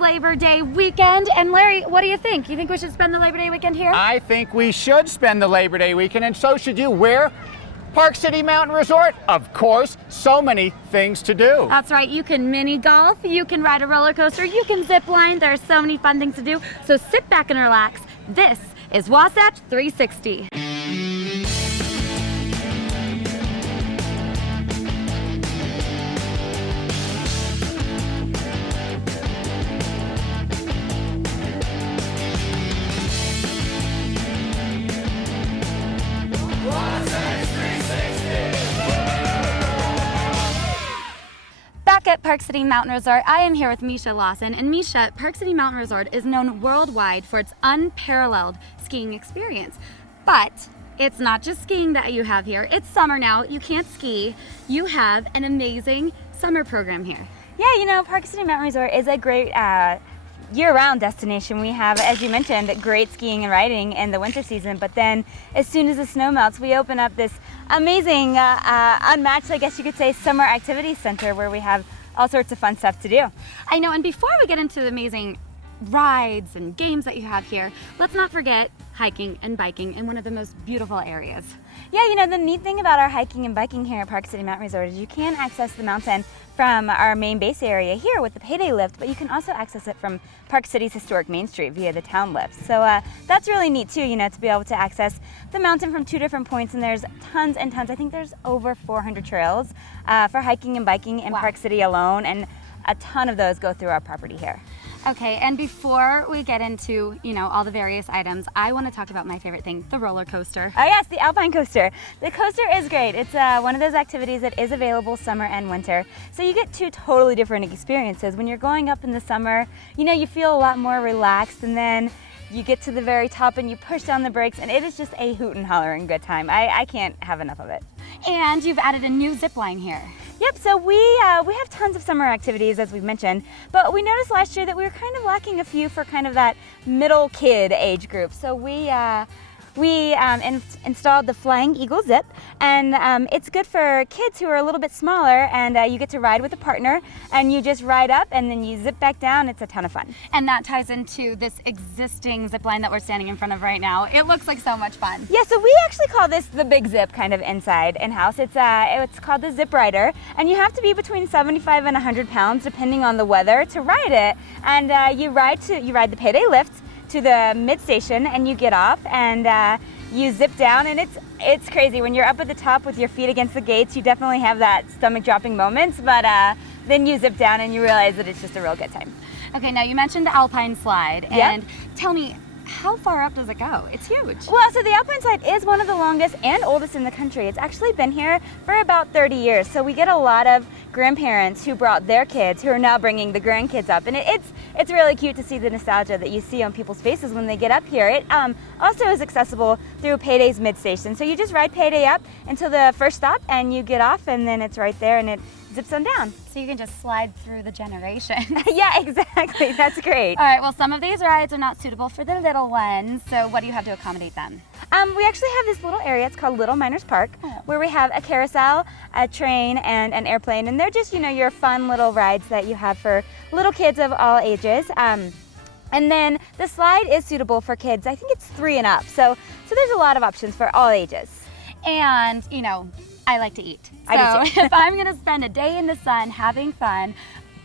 Labor Day weekend. And Larry, what do you think? You think we should spend the Labor Day weekend here? I think we should spend the Labor Day weekend, and so should you. Where? Park City Mountain Resort, of course. So many things to do. That's right. You can mini golf, you can ride a roller coaster, you can zip line. There are so many fun things to do. So sit back and relax. This is Wasatch 360. Back at Park City Mountain Resort, I am here with Misha Lawson. And Misha, Park City Mountain Resort is known worldwide for its unparalleled skiing experience. But it's not just skiing that you have here. It's summer now. You can't ski. You have an amazing summer program here. Yeah, you know, Park City Mountain Resort is a great year-round destination. We have, as you mentioned, great skiing and riding in the winter season, but then as soon as the snow melts, we open up this amazing, unmatched, I guess you could say, summer activity center where we have all sorts of fun stuff to do. I know, and before we get into the amazing rides and games that you have here, let's not forget hiking and biking in one of the most beautiful areas. Yeah, you know, the neat thing about our hiking and biking here at Park City Mountain Resort is you can access the mountain from our main base area here with the Payday Lift, but you can also access it from Park City's historic Main Street via the Town Lift. So that's really neat too, you know, to be able to access the mountain from two different points, and there's tons and tons. I think there's over 400 trails for hiking and biking in Park City alone, and a ton of those go through our property here. Okay, and before we get into, you know, all the various items, I want to talk about my favorite thing, the roller coaster. Oh yes, the Alpine coaster. The coaster is great. It's one of those activities that is available summer and winter. So you get two totally different experiences. When you're going up in the summer, you know, you feel a lot more relaxed, and then you get to the very top and you push down the brakes, and it is just a hoot and hollering good time. I can't have enough of it. And you've added a new zip line here. Yep, so we have tons of summer activities, as we've mentioned, but we noticed last year that we were kind of lacking a few for kind of that middle kid age group. So we installed the Flying Eagle Zip, and it's good for kids who are a little bit smaller, and you get to ride with a partner, and you just ride up and then you zip back down. It's a ton of fun. And that ties into this existing zip line that we're standing in front of right now. It looks like so much fun. Yeah, so we actually call this the Big Zip kind of inside in-house. It's called the Zip Rider, and you have to be between 75 and 100 pounds depending on the weather to ride it. And you ride the Payday Lift to the mid station, and you get off and you zip down, and it's crazy. When you're up at the top with your feet against the gates, you definitely have that stomach dropping moments, but then you zip down and you realize that it's just a real good time. Okay, now you mentioned the Alpine slide, and tell me, how far up does it go? It's huge. Well, so the Alpine slide is one of the longest and oldest in the country. It's actually been here for about 30 years. So we get a lot of grandparents who brought their kids who are now bringing the grandkids up. And it's really cute to see the nostalgia that you see on people's faces when they get up here. It also is accessible through Payday's mid-station. So you just ride Payday up until the first stop and you get off, and then it's right there and it zips on down. So you can just slide through the generations. Yeah, exactly. That's great. All right, well, some of these rides are not suitable for the little ones, so what do you have to accommodate them? We actually have this little area, it's called Little Miners Park, where we have a carousel, a train, and an airplane, and they're just, you know, your fun little rides that you have for little kids of all ages. And then the slide is suitable for kids, I think it's 3 and up, so there's a lot of options for all ages. And, you know, I like to eat. I do too. If I'm gonna spend a day in the sun having fun,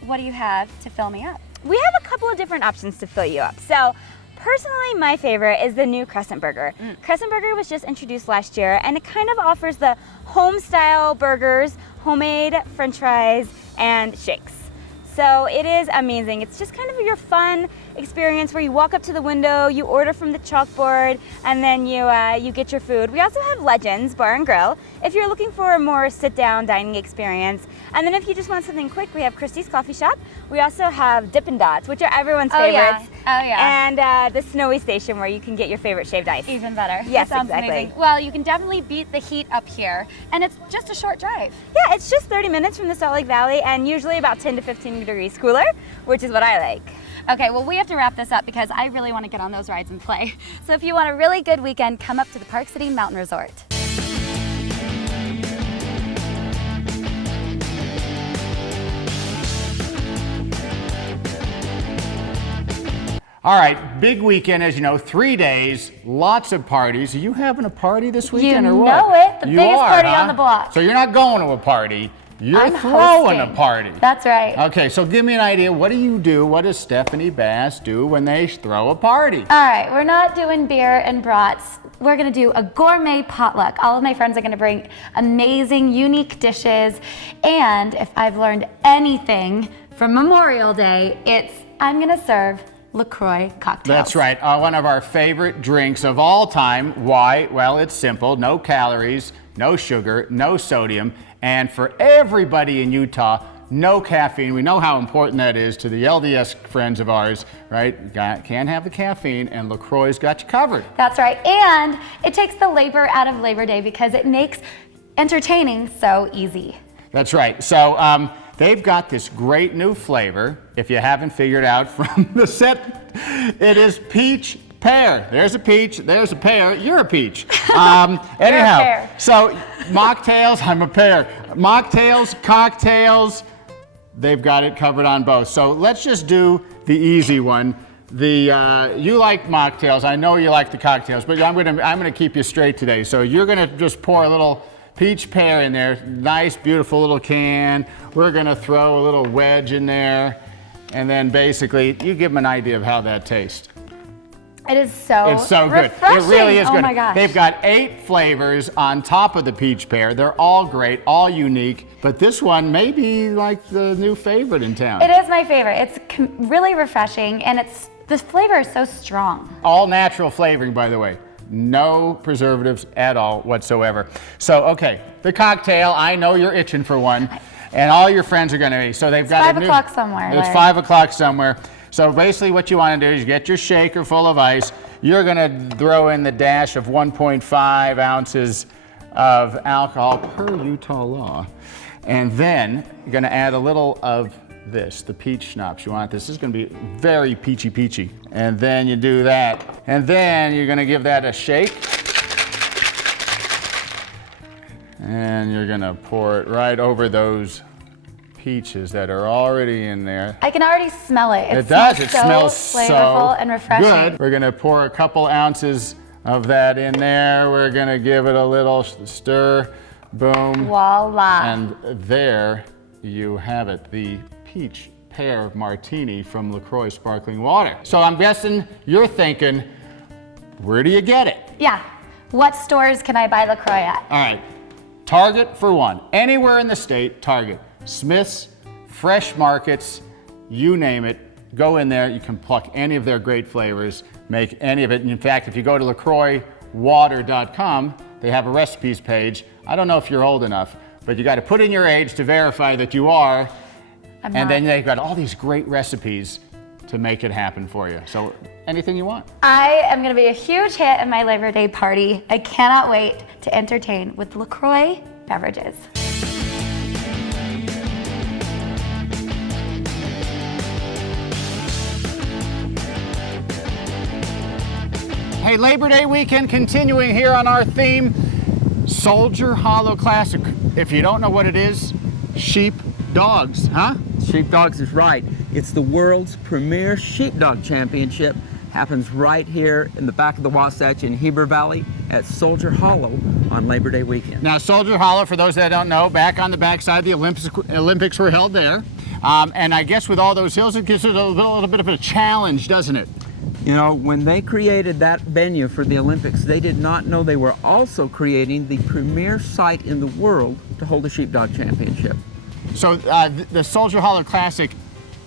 what do you have to fill me up? We have a couple of different options to fill you up. So personally, my favorite is the new Crescent Burger. Crescent Burger was just introduced last year, and it kind of offers the home style burgers, homemade french fries, and shakes. So it is amazing. It's just kind of your fun experience where you walk up to the window, you order from the chalkboard, and then you get your food. We also have Legends Bar and Grill if you're looking for a more sit-down dining experience. And then if you just want something quick, we have Christie's Coffee Shop. We also have Dippin' Dots, which are everyone's favorites. Oh yeah. And the Snowy Station, where you can get your favorite shaved ice. Even better. Yes, that sounds exactly. amazing. Well, you can definitely beat the heat up here, and it's just a short drive. Yeah, it's just 30 minutes from the Salt Lake Valley, and usually about 10 to 15 degrees cooler, which is what I like. Okay, well, we have to wrap this up because I really want to get on those rides and play. So if you want a really good weekend, come up to the Park City Mountain Resort. All right, big weekend, as you know, 3 days, lots of parties. Are you having a party this weekend or what? You know it, the You biggest are, party huh? on the block. So you're not going to a party, you're I'm throwing hosting. a party. That's right. Okay, so give me an idea. What do you do? What does Stephanie Bass do when they throw a party? All right, we're not doing beer and brats. We're gonna do a gourmet potluck. All of my friends are gonna bring amazing, unique dishes. And if I've learned anything from Memorial Day, it's I'm gonna serve LaCroix cocktails. That's right, one of our favorite drinks of all time. Why? Well, it's simple, no calories, no sugar, no sodium, and for everybody in Utah, no caffeine. We know how important that is to the LDS friends of ours, right? Can't have the caffeine, and LaCroix's got you covered. That's right, and it takes the labor out of Labor Day because it makes entertaining so easy. That's right. So they've got this great new flavor. If you haven't figured out from the set, it is peach pear. There's a peach, there's a pear, you're a peach. Anyhow, pear. so mocktails, I'm a pear. Mocktails, cocktails, they've got it covered on both. So let's just do the easy one. You like mocktails, I know you like the cocktails, but I'm gonna keep you straight today. So you're gonna just pour a little peach pear in there, nice, beautiful little can. We're gonna throw a little wedge in there, and then basically, you give them an idea of how that tastes. It is so It's so good. refreshing. It really is good. Oh my gosh. They've got 8 flavors on top of the peach pear. They're all great, all unique, but this one may be like the new favorite in town. It is my favorite. It's really refreshing, and the flavor is so strong. All natural flavoring, by the way. No preservatives at all whatsoever. So, okay, the cocktail, I know you're itching for one, and all your friends are gonna be. So they've got 5 o'clock somewhere, It's Larry. 5 o'clock somewhere. So basically what you wanna do is you get your shaker full of ice. You're gonna throw in the dash of 1.5 ounces of alcohol per Utah law. And then you're gonna add a little of this, the peach schnapps. You want this is gonna be very peachy. And then you do that. And then you're gonna give that a shake. And you're gonna pour it right over those peaches that are already in there. I can already smell it. It does, it smells so flavorful and refreshing. good. We're gonna pour a couple ounces of that in there. We're gonna give it a little stir, boom. Voila. And there you have it, the peach pear martini from LaCroix Sparkling Water. So I'm guessing you're thinking, where do you get it? Yeah. What stores can I buy LaCroix at? All right, Target for one. Anywhere in the state, Target. Smith's, Fresh Markets, you name it. Go in there, you can pluck any of their great flavors, make any of it. And in fact, if you go to LaCroixwater.com, they have a recipes page. I don't know if you're old enough, but you got to put in your age to verify that you are. And then they've got all these great recipes to make it happen for you. So anything you want. I am going to be a huge hit at my Labor Day party. I cannot wait to entertain with LaCroix beverages. Hey, Labor Day weekend continuing here on our theme, Soldier Hollow Classic. If you don't know what it is, sheep dogs, huh? Sheepdogs is right. It's the world's premier sheepdog championship. Happens right here in the back of the Wasatch in Heber Valley at Soldier Hollow on Labor Day weekend. Now, Soldier Hollow, for those that don't know, back on the backside, the Olympics were held there. And I guess with all those hills, it gives it a little bit of a challenge, doesn't it? You know, when they created that venue for the Olympics, they did not know they were also creating the premier site in the world to hold a sheepdog championship. So the Soldier Hollow Classic,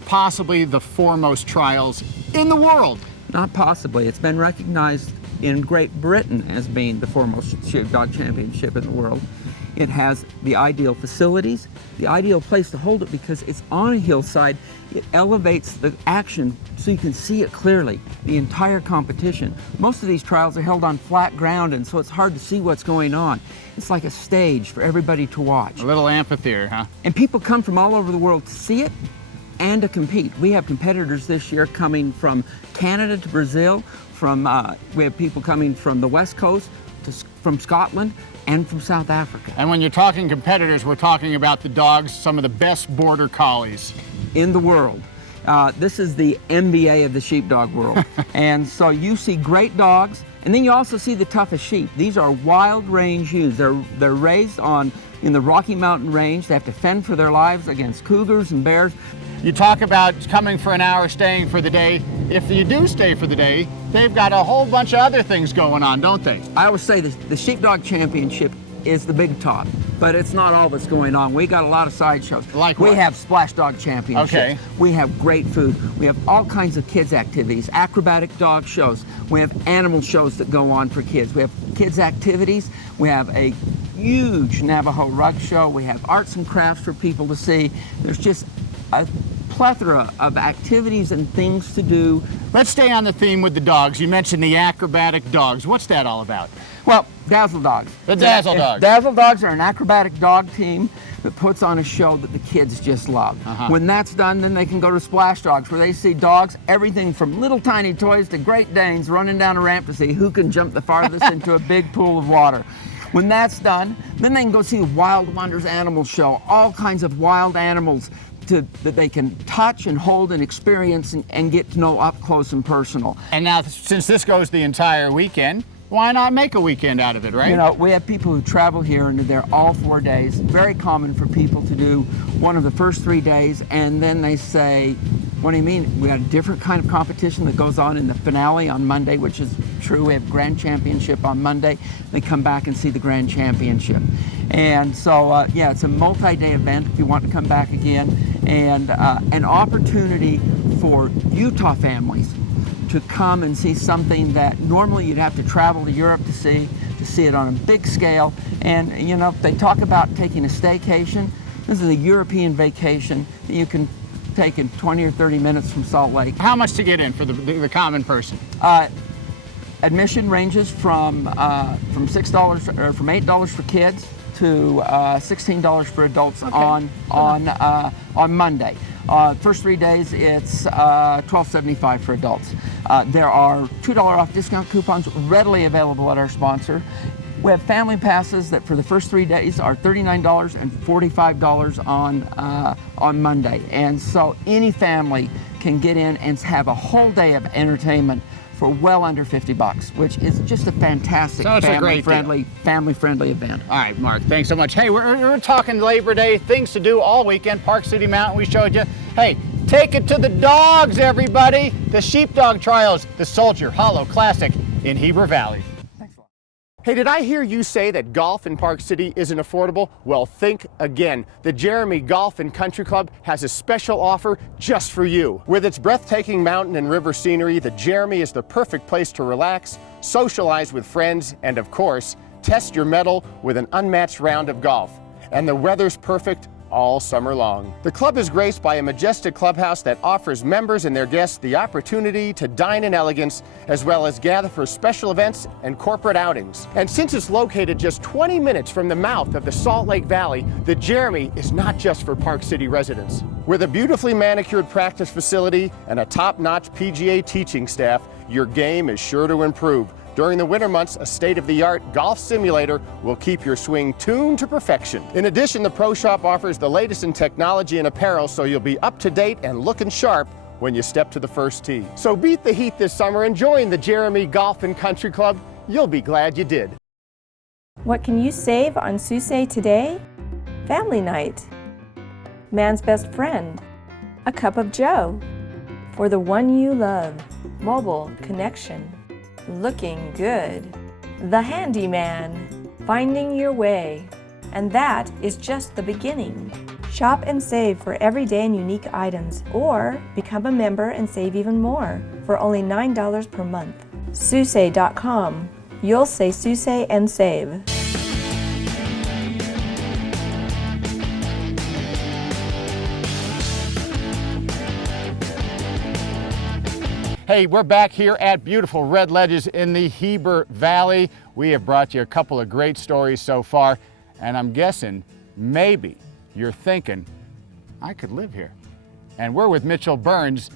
possibly the foremost trials in the world. Not possibly. It's been recognized in Great Britain as being the foremost sheepdog championship in the world. It has the ideal facilities, the ideal place to hold it because it's on a hillside. It elevates the action so you can see it clearly, the entire competition. Most of these trials are held on flat ground, and so it's hard to see what's going on. It's like a stage for everybody to watch. A little amphitheater, huh? And people come from all over the world to see it and to compete. We have competitors this year coming from Canada to Brazil, we have people coming from the West Coast, from Scotland, and from South Africa. And when you're talking competitors, we're talking about the dogs, some of the best border collies. In the world. This is the MBA of the sheepdog world. And so you see great dogs, and then you also see the toughest sheep. These are wild range ewes. They're raised in the Rocky Mountain range. They have to fend for their lives against cougars and bears. You talk about coming for an hour, staying for the day. If you do stay for the day, they've got a whole bunch of other things going on, don't they? I always say the Sheepdog Championship is the big top, but it's not all that's going on. We got a lot of side shows. Like we what? have Splash Dog Championships. Okay. We have great food. We have all kinds of kids activities, acrobatic dog shows. We have animal shows that go on for kids. We have kids activities. We have a huge Navajo rug show. We have arts and crafts for people to see. There's just a plethora of activities and things to do. Let's stay on the theme with the dogs. You mentioned the acrobatic dogs. What's that all about? Well, Dazzle Dogs. The Dazzle Dogs. Dazzle Dogs are an acrobatic dog team that puts on a show that the kids just love. When that's done, then they can go to Splash Dogs, where they see dogs, everything from little tiny toys to Great Danes, running down a ramp to see who can jump the farthest into a big pool of water. When that's done, then they can go see Wild Wonders Animal Show, all kinds of wild animals that they can touch and hold and experience and get to know up close and personal. And now, since this goes the entire weekend, why not make a weekend out of it, right? You know, we have people who travel here and they're there all 4 days. Very common for people to do one of the first 3 days, and then they say, what do you mean? We got a different kind of competition that goes on in the finale on Monday, which is true. We have Grand Championship on Monday. They come back and see the Grand Championship. And so, yeah, it's a multi-day event if you want to come back again, and an opportunity for Utah families to come and see something that normally you'd have to travel to Europe to see it on a big scale. And you know, they talk about taking a staycation. This is a European vacation that you can take in 20 or 30 minutes from Salt Lake. How much to get in for the common person? Admission ranges from $6 or from $8 for kids to $16 for adults on Monday. First 3 days, it's $12.75 for adults. There are $2 off discount coupons readily available at our sponsor. We have family passes that for the first 3 days are $39 and $45 on Monday. And so any family can get in and have a whole day of entertainment for well under $50, which is just a fantastic family-friendly event. All right, Mark, thanks so much. Hey, we're talking Labor Day, things to do all weekend, Park City Mountain, we showed you. Hey, take it to the dogs, everybody. The Sheepdog Trials, the Soldier Hollow Classic in Heber Valley. Thanks a lot. Hey, did I hear you say that golf in Park City isn't affordable? Well, think again. The Jeremy Golf and Country Club has a special offer just for you. With its breathtaking mountain and river scenery, the Jeremy is the perfect place to relax, socialize with friends, and of course, test your mettle with an unmatched round of golf. And the weather's perfect all summer long. The club is graced by a majestic clubhouse that offers members and their guests the opportunity to dine in elegance, as well as gather for special events and corporate outings. And since it's located just 20 minutes from the mouth of the Salt Lake Valley, the Jeremy is not just for Park City residents. With a beautifully manicured practice facility and a top-notch PGA teaching staff, your game is sure to improve. During the winter months, a state-of-the-art golf simulator will keep your swing tuned to perfection. In addition, the Pro Shop offers the latest in technology and apparel, so you'll be up to date and looking sharp when you step to the first tee. So beat the heat this summer and join the Jeremy Golf and Country Club. You'll be glad you did. What can you save on Susay today? Family night. Man's best friend. A cup of joe. For the one you love. Mobile connection. Looking good. The handyman. Finding your way. And that is just the beginning. Shop and save for everyday and unique items, or become a member and save even more for only $9 per month. Susay.com. You'll say Susay and save. Hey, we're back here at beautiful Red Ledges in the Heber Valley. We have brought you a couple of great stories so far, and I'm guessing maybe you're thinking, I could live here. And we're with Mitchell Burns,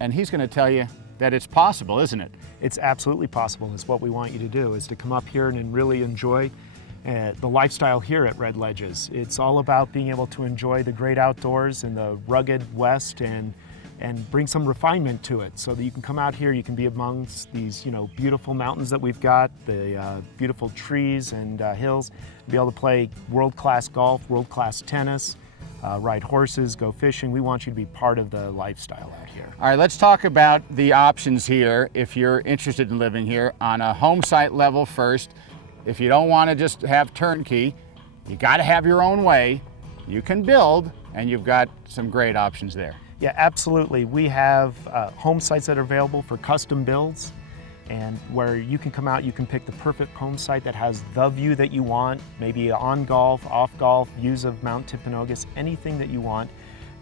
and he's going to tell you that it's possible, isn't it? It's absolutely possible. It's what we want you to do, is to come up here and really enjoy the lifestyle here at Red Ledges. It's all about being able to enjoy the great outdoors in the rugged West and and bring some refinement to it so that you can come out here, you can be amongst these, beautiful mountains that we've got, the beautiful trees and hills, be able to play world-class golf, world-class tennis, ride horses, go fishing. We want you to be part of the lifestyle out here. All right, let's talk about the options here if you're interested in living here on a home site level first. If you don't want to just have turnkey, you got to have your own way. You can build, and you've got some great options there. Yeah, absolutely. We have home sites that are available for custom builds, and where you can come out, you can pick the perfect home site that has the view that you want, maybe on golf, off golf, views of Mount Timpanogos, anything that you want.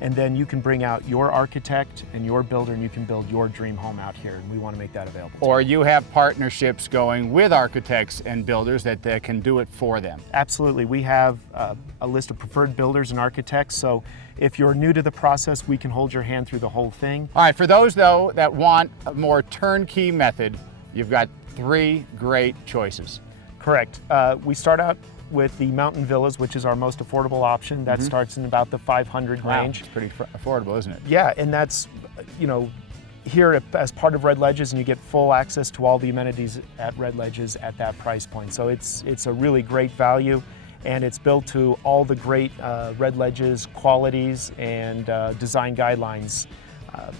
And then you can bring out your architect and your builder, and you can build your dream home out here, and we want to make that available. Or you have partnerships going with architects and builders that can do it for them. Absolutely. We have a list of preferred builders and architects, so if you're new to the process, we can hold your hand through the whole thing. All right, for those, though, that want a more turnkey method, you've got 3 great choices. Correct. We start out with the mountain villas, which is our most affordable option. That starts in about the 500 range. It's pretty affordable, isn't it? Yeah, and that's, here as part of Red Ledges, and you get full access to all the amenities at Red Ledges at that price point. So it's a really great value, and it's built to all the great Red Ledges qualities and design guidelines.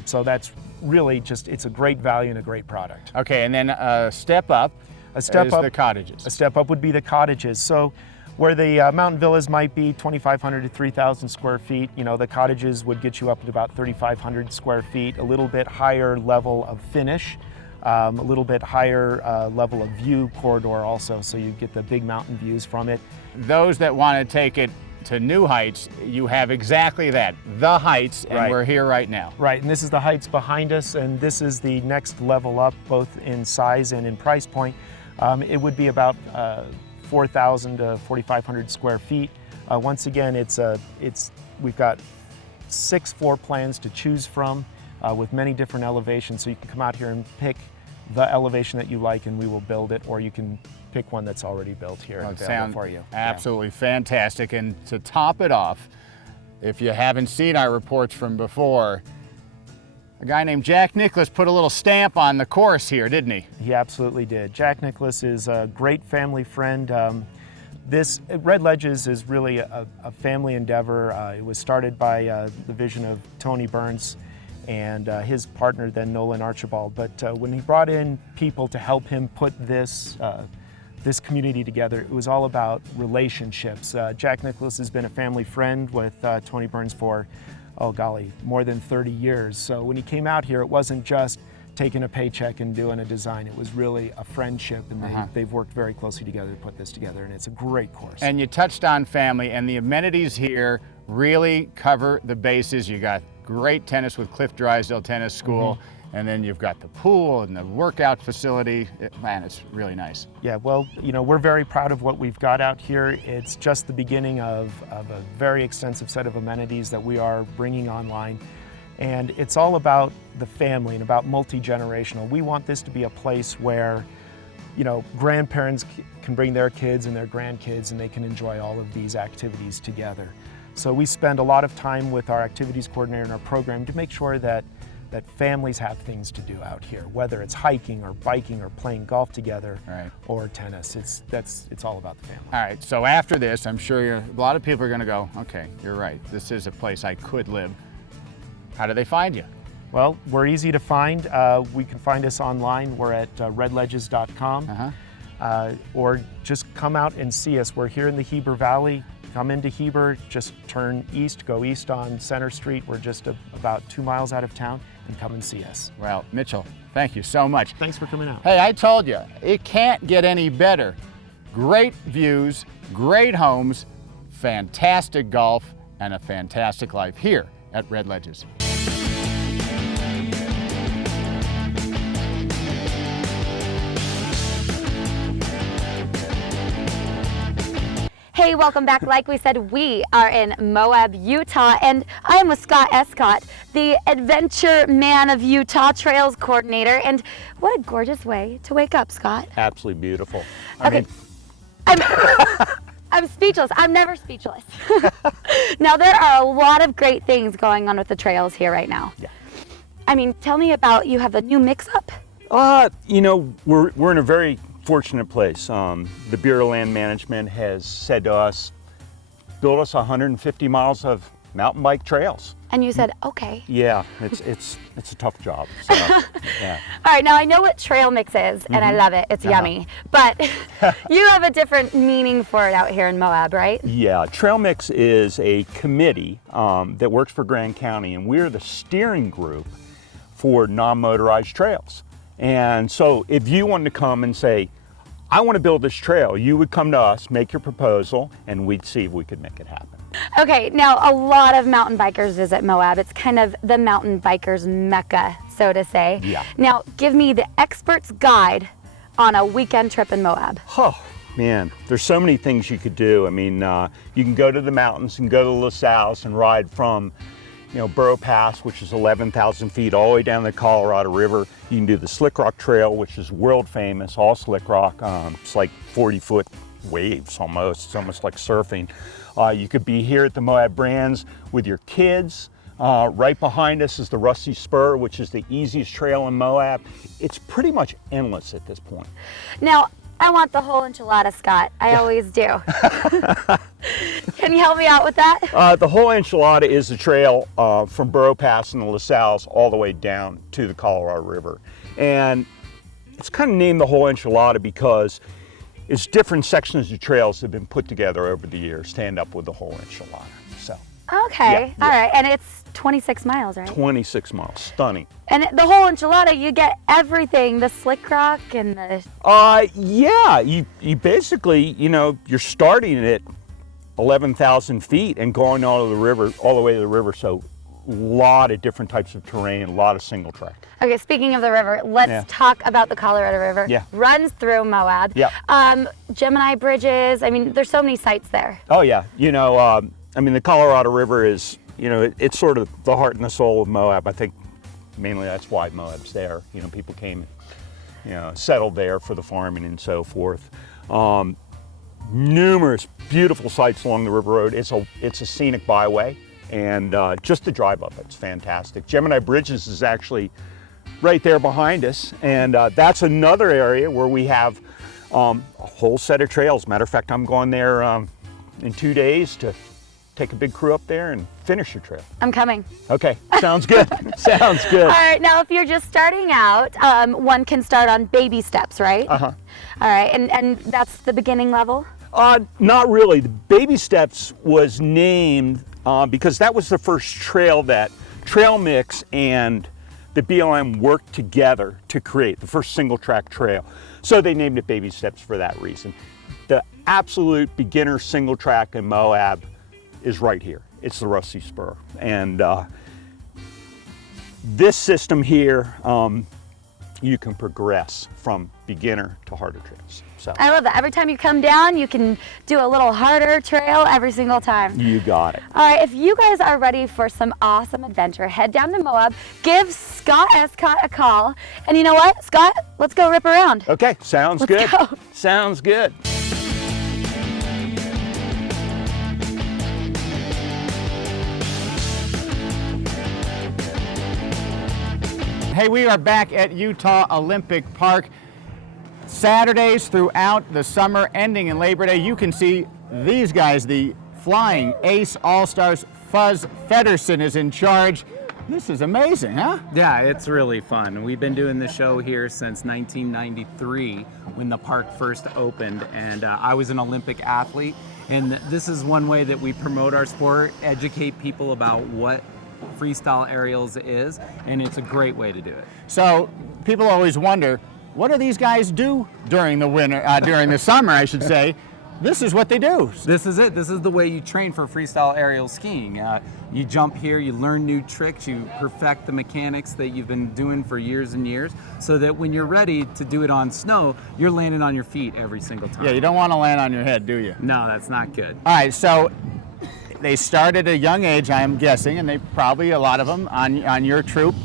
So that's really it's a great value and a great product. Okay, and then step up. A step up, the cottages. A step up would be the cottages. So where the mountain villas might be 2,500 to 3,000 square feet, the cottages would get you up to about 3,500 square feet, a little bit higher level of finish, a little bit higher level of view corridor also, so you get the big mountain views from it. Those that want to take it to new heights, you have exactly that, the heights, and Right. we're here right now. Right, and this is the heights behind us, and this is the next level up, both in size and in price point. It would be about 4,000 to 4,500 square feet. Once again, we've got 6 floor plans to choose from with many different elevations, so you can come out here and pick the elevation that you like, and we will build it, or you can pick one that's already built here and available for you. Absolutely fantastic. And to top it off, if you haven't seen our reports from before, a guy named Jack Nicholas put a little stamp on the course here, didn't he? He absolutely did. Jack Nicholas is a great family friend. This Red Ledges is really a family endeavor. It was started by the vision of Tony Burns and his partner then Nolan Archibald. But when he brought in people to help him put this community together, it was all about relationships. Jack Nicholas has been a family friend with Tony Burns for, oh golly, more than 30 years. So when he came out here, it wasn't just taking a paycheck and doing a design. It was really a friendship, and they've worked very closely together to put this together, and it's a great course. And you touched on family, and the amenities here really cover the bases. You got great tennis with Cliff Drysdale Tennis School, and then you've got the pool and the workout facility. Man, it's really nice. Yeah, well, we're very proud of what we've got out here. It's just the beginning of a very extensive set of amenities that we are bringing online. And it's all about the family and about multi-generational. We want this to be a place where, grandparents can bring their kids and their grandkids, and they can enjoy all of these activities together. So we spend a lot of time with our activities coordinator in our program to make sure that families have things to do out here, whether it's hiking or biking or playing golf together, or tennis. It's all about the family. All right, so after this, I'm sure a lot of people are going to go, okay, you're right, this is a place I could live. How do they find you? Well, we're easy to find. We can find us online. We're at redledges.com, or just come out and see us. We're here in the Heber Valley. Come into Heber, just turn east, go east on Center Street. We're just about 2 miles out of town, and come and see us. Well, Mitchell, thank you so much. Thanks for coming out. Hey, I told you, it can't get any better. Great views, great homes, fantastic golf, and a fantastic life here at Red Ledges. Hey, welcome back. Like we said, we are in Moab, Utah, and I'm with Scott Escott, the Adventure Man of Utah Trails Coordinator. And what a gorgeous way to wake up, Scott. Absolutely beautiful. I'm speechless. I'm never speechless. Now, there are a lot of great things going on with the trails here right now. Yeah. I mean, tell me about, you have a new mix-up? You know, we're in a very fortunate place. The Bureau of Land Management has said to us, build us 150 miles of mountain bike trails. And you said, okay. Yeah, it's a tough job. So, yeah. All right, now I know what trail mix is, and I love it. It's yummy. But you have a different meaning for it out here in Moab, right? Yeah, Trail Mix is a committee that works for Grand County, and we're the steering group for non-motorized trails. And so if you wanted to come and say, I want to build this trail, you would come to us, make your proposal, and we'd see if we could make it happen. Okay, now a lot of mountain bikers visit Moab. It's kind of the mountain bikers' mecca, so to say. Yeah. Now, give me the expert's guide on a weekend trip in Moab. Oh, man, there's so many things you could do. I mean, you can go to the mountains and go to LaSalle's and ride from, you know, Burro Pass, which is 11,000 feet, all the way down the Colorado River. You can do the Slick Rock Trail, which is world famous, all slick rock. It's like 40-foot waves almost. It's almost like surfing. You could be here at the Moab Brands with your kids. Right behind us is the Rusty Spur, which is the easiest trail in Moab. It's pretty much endless at this point. Now, I want the whole enchilada, Scott. I always do. Can you help me out with that? The whole enchilada is the trail from Burro Pass and the LaSalle's all the way down to the Colorado River. And it's kind of named the whole enchilada because it's different sections of trails that have been put together over the years to end up with the whole enchilada. So. Okay, Yeah. all right. And it's 26 miles, right? 26 miles, stunning. And the whole enchilada, you get everything, the slick rock and the... Yeah, you basically, you know, you're starting at 11,000 feet and going all the way to the river. So a lot of different types of terrain, a lot of single track. Okay, speaking of the river, let's talk about the Colorado River. Yeah. Runs through Moab. Yeah. Gemini bridges, I mean, there's so many sites there. Oh yeah, you know, I mean, the Colorado River is, you know, it's sort of the heart and the soul of Moab. I think mainly that's why Moab's there. You know, people came, you know, settled there for the farming and so forth. Numerous beautiful sites along the river road. It's a scenic byway, and just the drive up, it's fantastic. Gemini Bridges is actually right there behind us, and that's another area where we have a whole set of trails. Matter of fact, I'm going there in 2 days to take a big crew up there and finish your trail. I'm coming. Okay, sounds good. Sounds good. All right, now if you're just starting out, one can start on baby steps, right? Uh-huh. All right, and that's the beginning level? Not really. The Baby Steps was named because that was the first trail that Trail Mix and the BLM worked together to create, the first single track trail. So they named it Baby Steps for that reason. The absolute beginner single track in Moab is right here. It's the Rusty Spur. And this system here, you can progress from beginner to harder trails. So I love that. Every time you come down, you can do a little harder trail every single time. you got it. All right, if you guys are ready for some awesome adventure, head down to Moab, give Scott Escott a call, and you know what, Scott? Let's go rip around. Okay, sounds Let's good. go. Sounds good. Hey, we are back at Utah Olympic Park. Saturdays throughout the summer, ending in Labor Day, you can see these guys, the Flying Ace All-Stars. Fuzz Feddersen is in charge. This is amazing, huh? Yeah, it's really fun. We've been doing the show here since 1993 when the park first opened, and I was an Olympic athlete, and this is one way that we promote our sport, educate people about what freestyle aerials is, and it's a great way to do it. So people always wonder, what do these guys do during the winter, during the summer, I should say? This is what they do. This is it. This is the way you train for freestyle aerial skiing. You jump here, you learn new tricks, you perfect the mechanics that you've been doing for years and years, so that when you're ready to do it on snow, you're landing on your feet every single time. Yeah, you don't want to land on your head, do you? No, that's not good. All right, so they started at a young age, I'm guessing, and they probably, a lot of them on your troop,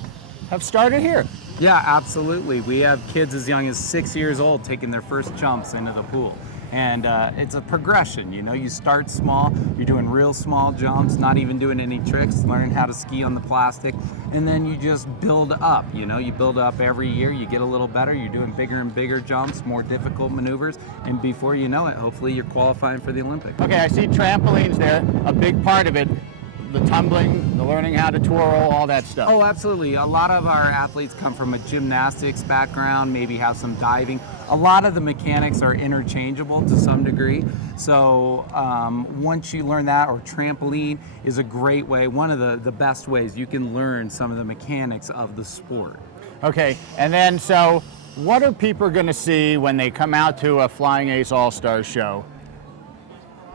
have started here. Yeah, absolutely. We have kids as young as 6 years old taking their first jumps into the pool. And it's a progression, you know, you start small, you're doing real small jumps, not even doing any tricks, learn how to ski on the plastic, and then you just build up, you know, you build up every year, you get a little better, you're doing bigger and bigger jumps, more difficult maneuvers, and before you know it, hopefully you're qualifying for the Olympics. Okay, I see trampolines there, a big part of it. The tumbling, the learning how to twirl, all that stuff. Oh, absolutely. A lot of our athletes come from a gymnastics background, maybe have some diving. A lot of the mechanics are interchangeable to some degree. So once you learn that, or trampoline is a great way, one of the best ways you can learn some of the mechanics of the sport. Okay, and then so what are people going to see when they come out to a Flying Ace All-Stars show?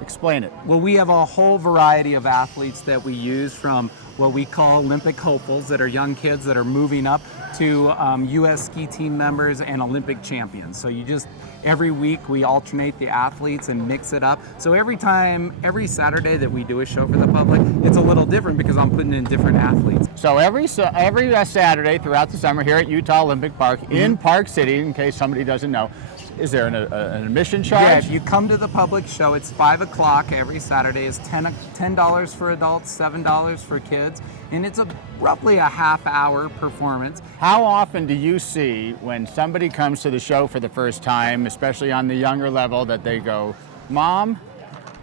Explain it. Well, we have a whole variety of athletes that we use, from what we call Olympic hopefuls, that are young kids that are moving up, to U.S. ski team members and Olympic champions. So every week we alternate the athletes and mix it up. So every Saturday that we do a show for the public, it's a little different because I'm putting in different athletes. So every Saturday throughout the summer here at Utah Olympic Park in Park City, in case somebody doesn't know, is there an admission charge? Yeah, if you come to the public show, it's 5 o'clock every Saturday. It's $10 for adults, $7 for kids, and it's roughly a half-hour performance. How often do you see when somebody comes to the show for the first time, especially on the younger level, that they go, "Mom,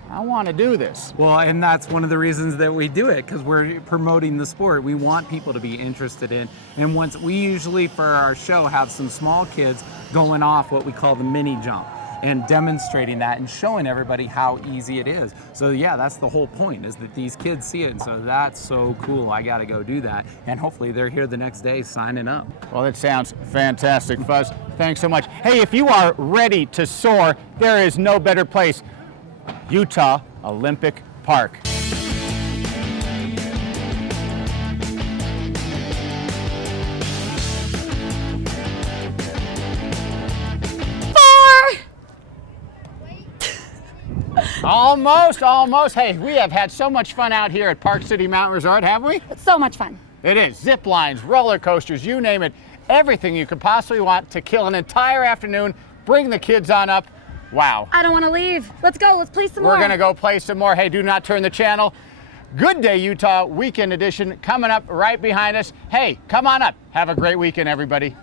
I want to do this"? Well, and that's one of the reasons that we do it, because we're promoting the sport. We want people to be interested in. And once we usually, for our show, have some small kids going off what we call the mini jump and demonstrating that and showing everybody how easy it is. So yeah, that's the whole point, is that these kids see it and so that's so cool, I got to go do that. And hopefully they're here the next day signing up. Well, it sounds fantastic, Fuzz. Thanks so much. Hey, if you are ready to soar, there is no better place. Utah Olympic Park. Almost. Hey, we have had so much fun out here at Park City Mountain Resort, haven't we? It's so much fun. It is. Zip lines, roller coasters, you name it. Everything you could possibly want to kill an entire afternoon. Bring the kids on up. Wow. I don't want to leave. Let's go. Let's play some more. We're going to go play some more. Hey, do not turn the channel. Good Day Utah Weekend Edition coming up right behind us. Hey, come on up. Have a great weekend, everybody.